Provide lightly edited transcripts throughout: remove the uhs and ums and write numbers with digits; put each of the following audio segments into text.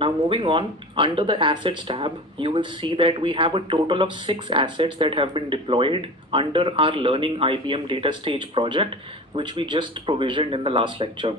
Now moving on, under the assets tab, you will see that we have a total of 6 assets that have been deployed under our Learning IBM Data Stage project, which we just provisioned in the last lecture.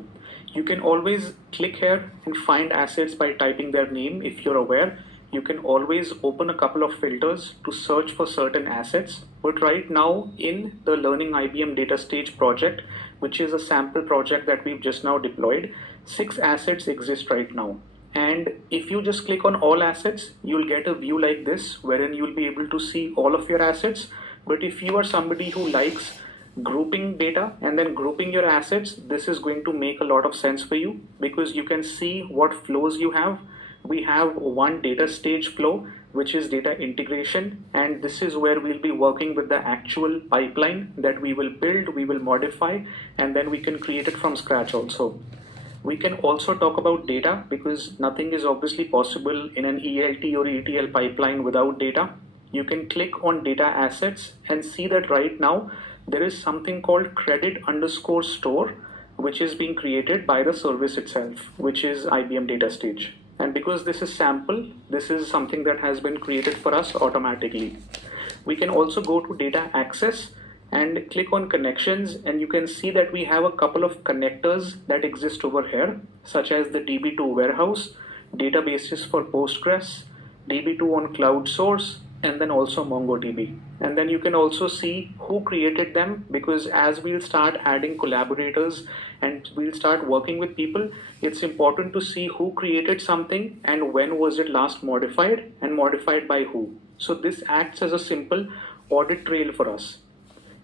You can always click here and find assets by typing their name if you're aware. You can always open a couple of filters to search for certain assets. But right now in the Learning IBM Data Stage project, which is a sample project that we've just now deployed, 6 assets exist right now. And if you just click on all assets, you'll get a view like this, wherein you'll be able to see all of your assets. But if you are somebody who likes grouping data and then grouping your assets, this is going to make a lot of sense for you because you can see what flows you have. We have one data stage flow, which is data integration, and this is where we'll be working with the actual pipeline that we will build, we will modify, and then we can create it from scratch also. We can also talk about data because nothing is obviously possible in an ELT or ETL pipeline without data. You can click on data assets and see that right now there is something called credit underscore store, which is being created by the service itself, which is IBM Data Stage. And because this is sample, this is something that has been created for us automatically. We can also go to data access and click on connections, and you can see that we have a couple of connectors that exist over here, such as the DB2 warehouse, databases for Postgres, DB2 on cloud source, and then also MongoDB. And then you can also see who created them, because as we'll start adding collaborators and we'll start working with people, it's important to see who created something and when was it last modified and modified by who. So this acts as a simple audit trail for us.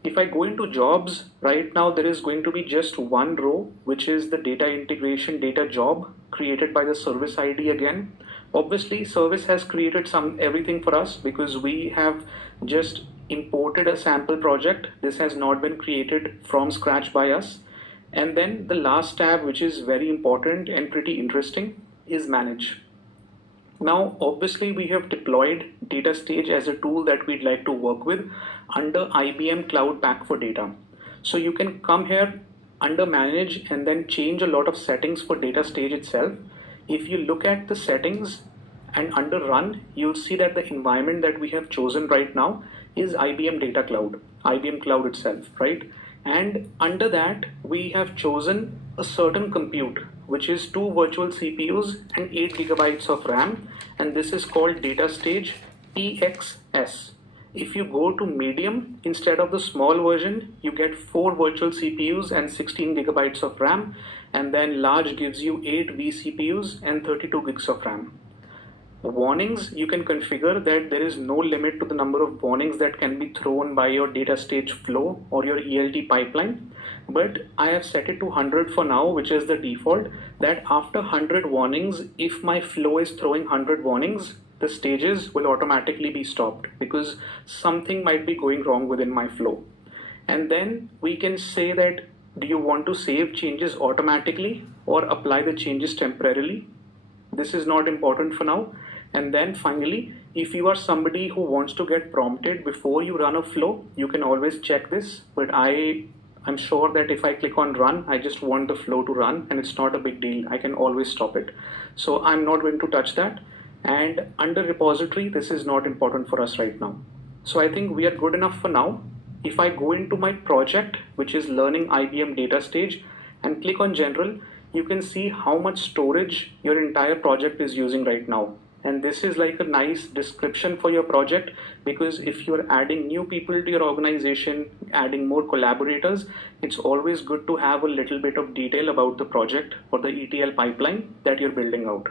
If I go into jobs, right now there is going to be just one row, which is the data integration data job created by the service ID again. Obviously, service has created everything for us because we have just imported a sample project. This has not been created from scratch by us. And then the last tab, which is very important and pretty interesting, is manage. Now, obviously, we have deployed Data Stage as a tool that we'd like to work with under IBM Cloud Pak for Data. So you can come here under Manage and then change a lot of settings for Data Stage itself. If you look at the settings and under Run, you'll see that the environment that we have chosen right now is IBM Data Cloud, IBM Cloud itself, right? And under that, we have chosen a certain compute, which is 2 virtual CPUs and 8 gigabytes of RAM, and this is called Data Stage TXS. If you go to medium, instead of the small version, you get 4 virtual CPUs and 16 gigabytes of RAM, and then large gives you 8 vCPUs and 32 gigs of RAM. Warnings, you can configure that there is no limit to the number of warnings that can be thrown by your data stage flow or your ELT pipeline, but I have set it to 100 for now, which is the default, that after 100 warnings, if my flow is throwing 100 warnings, the stages will automatically be stopped because something might be going wrong within my flow. And then we can say that, do you want to save changes automatically or apply the changes temporarily? This is not important for now. And then finally, if you are somebody who wants to get prompted before you run a flow, you can always check this, but I'm sure that if I click on run, I just want the flow to run and it's not a big deal. I can always stop it. So I'm not going to touch that. And under repository, this is not important for us right now. So I think we are good enough for now. If I go into my project, which is Learning IBM Data Stage, and click on General, you can see how much storage your entire project is using right now. And this is like a nice description for your project, because if you're adding new people to your organization, adding more collaborators, it's always good to have a little bit of detail about the project or the ETL pipeline that you're building out.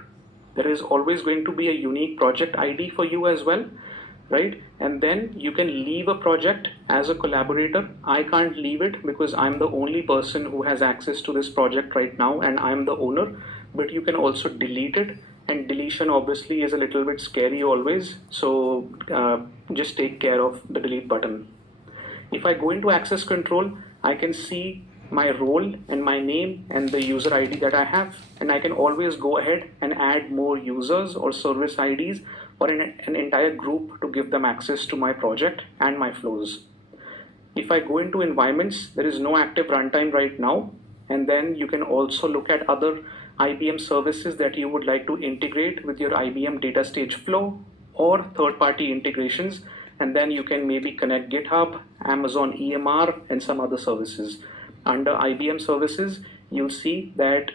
There is always going to be a unique project ID for you as well, right? And then you can leave a project as a collaborator. I can't leave it because I'm the only person who has access to this project right now and I'm the owner, but you can also delete it, and deletion obviously is a little bit scary always, so just take care of the delete button. If I go into access control, I can see my role and my name and the user ID that I have, and I can always go ahead and add more users or service IDs or an entire group to give them access to my project and my flows. If I go into environments, there is no active runtime right now, and then you can also look at other IBM services that you would like to integrate with your IBM data stage flow, or third-party integrations, and then you can maybe connect GitHub, Amazon EMR, and some other services. Under IBM services, you'll see that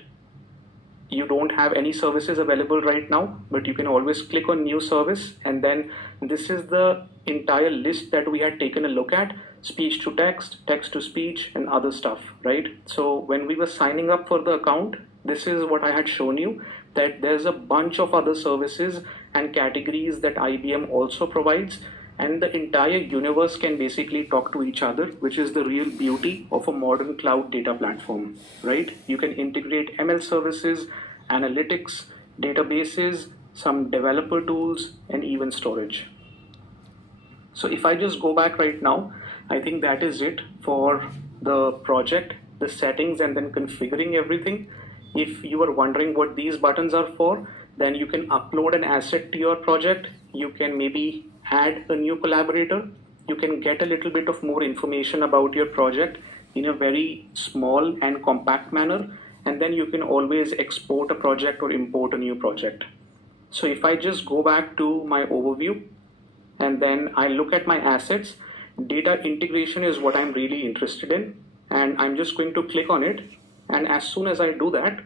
you don't have any services available right now, but you can always click on new service, and then this is the entire list that we had taken a look at: speech to text, text to speech, and other stuff, right? So when we were signing up for the account, this is what I had shown you, that there's a bunch of other services and categories that IBM also provides, and the entire universe can basically talk to each other, which is the real beauty of a modern cloud data platform, right? You can integrate ML services, analytics, databases, some developer tools, and even storage. So if I just go back right now, I think that is it for the project, the settings, and then configuring everything. If you are wondering what these buttons are for, then you can upload an asset to your project. You can maybe add a new collaborator. You can get a little bit of more information about your project in a very small and compact manner. And then you can always export a project or import a new project. So if I just go back to my overview, and then I look at my assets, data integration is what I'm really interested in, and I'm just going to click on it. And as soon as I do that,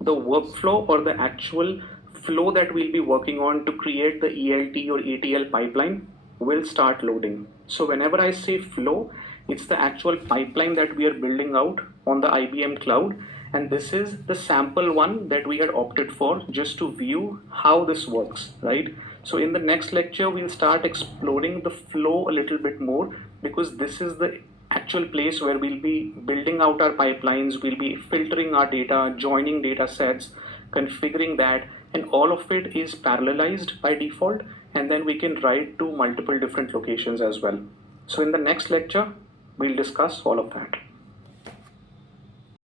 the workflow or the actual flow that we'll be working on to create the ELT or ETL pipeline will start loading. So whenever I say flow, it's the actual pipeline that we are building out on the IBM cloud. And this is the sample one that we had opted for just to view how this works, right? So in the next lecture, we'll start exploring the flow a little bit more, because this is the actual place where we'll be building out our pipelines, we'll be filtering our data, joining data sets, configuring that, and all of it is parallelized by default, and then we can write to multiple different locations as well. So in the next lecture, we'll discuss all of that.